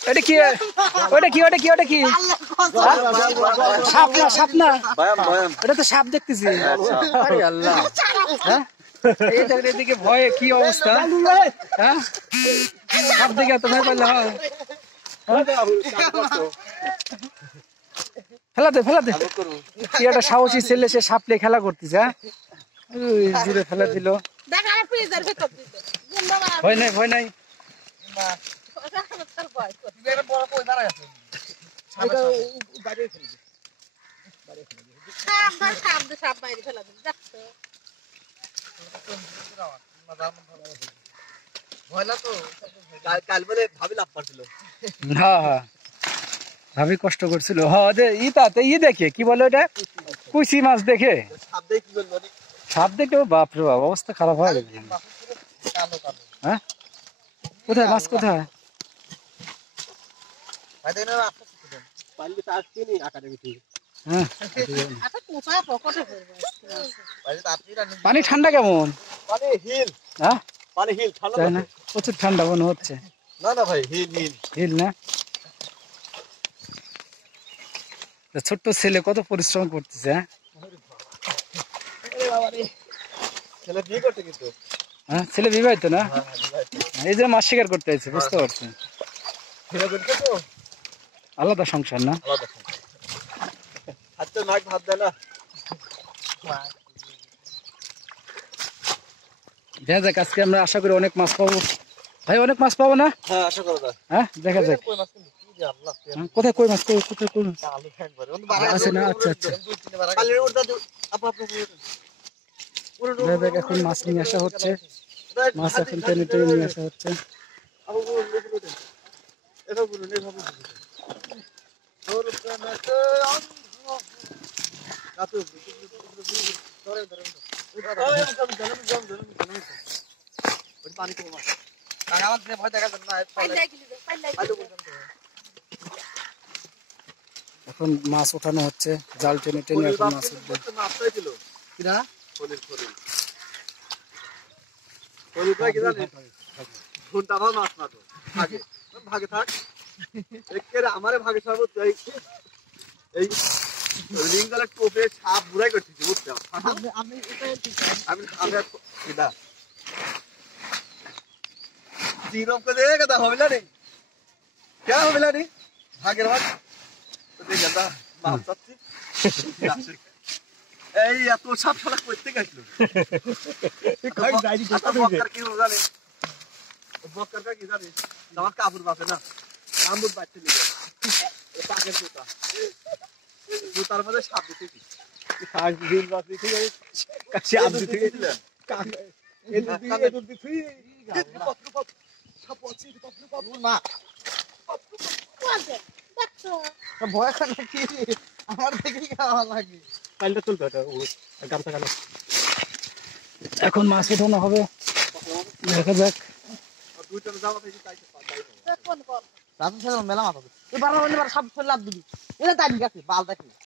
এটা কি ওটা কি ওটা কি ওটা কি সাপ না সাপ না এটা তো সাপ দেখতেছি আরে আল্লাহ হ্যাঁ এই দেখেন এদিকে ভয়ে কি অবস্থা হ্যাঁ সাপ দেখে এত ভয় পাইলে হয় ফেলাতে ফেলাতে কি একটা সাহসী ছেলে সে সাপ নিয়ে খেলা করতেছে হ্যাঁ দূরে ফেলে দিল ভয় নাই ভয় নাই ভাবি কষ্ট করছিল ই দেখে কি বলে ওটা কুচি মাছ দেখে সাপ দেখে বাপরে বাপ অবস্থা খারাপ হয় হ্যাঁ কোথায় মাছ কোথায় পানি ঠান্ডা কেমন হ্যাঁ প্রচুর ঠান্ডা মনে হচ্ছে হিল না ছোট্ট ছেলে কত পরিশ্রম করতেছে হ্যাঁ ছেলে বিবাহিত না এই যে মাছ শিকার করতে হয়েছে বুঝতে পারছি আলাদা সংসার না দেখা যাক আজকে আমরা আশা করি অনেক মাছ পাবো ভাই অনেক মাছ পাবো না হ্যাঁ দেখা যাক কোথায় কই মাছ কোথায় কই মাছ আছে না আচ্ছা আচ্ছা এখন মাছ নিয়ে আসা হচ্ছে মাছ এখন টেনে টেনে নিয়ে আসা হচ্ছে এখন মাছ ওঠানো হচ্ছে জাল টেনে টেনে এখন মাছ উঠবে আমারে ভাগে এই লিঙ্গালের টোপে সাপ বুড়াই করতেছি বুঝতে আমি জিরম করে দে কথা হবে না রে क्या হবে না রে ভাগের ভাগ তো দেখে দা মাপ চাচ্ছি এই এত সাপ শালা করতে গেছিল বক্কর কি জানে বক্করটা কি জানে আমার কাপড় বাঁচে না কামড় বাঁচতে নিয়ে পাকের জুতা জুতার মধ্যে সাপ দিতেছি এখন মাছ উঠানো হবে দেখা যাক মেলা মাছ এবার সব লাভ দিবি এটা তাই গেছে বাল দেখি